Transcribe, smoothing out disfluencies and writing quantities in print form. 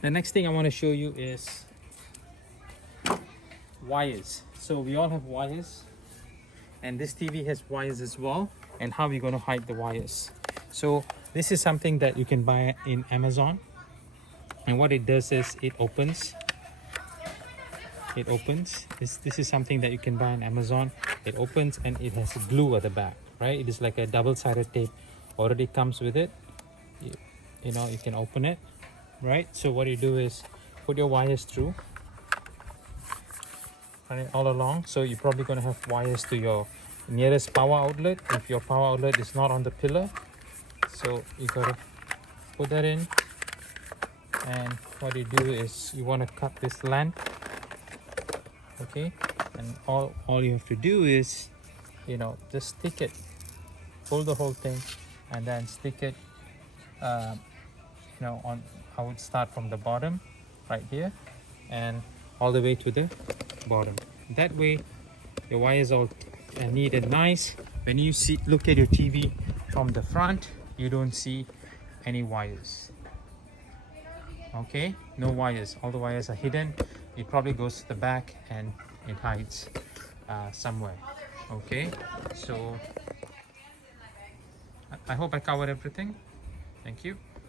The next thing I want to show you is wires. So we all have wires, and this TV has wires as well, and how we're going to hide the wires. So this is something that you can buy in Amazon, and what it does is it opens. This is something that you can buy on Amazon. It opens and it has glue at the back, right? It is like a double-sided tape, already comes with it. You know, you can open it, right? So what you do is put your wires through, run it all along. So you're probably going to have wires to your nearest power outlet if your power outlet is not on the pillar. So you got to put that in, and what you do is you want to cut this length, okay? And all you have to do is, you know, just stick it, pull the whole thing, and then stick it, you know, on. I would start from the bottom right here and all the way to the bottom. That way your wires all neat and nice. When you look at your TV from the front, you don't see any wires. Okay, no wires, all the wires are hidden. It probably goes to the back and it hides somewhere. Okay, so I hope I covered everything. Thank you.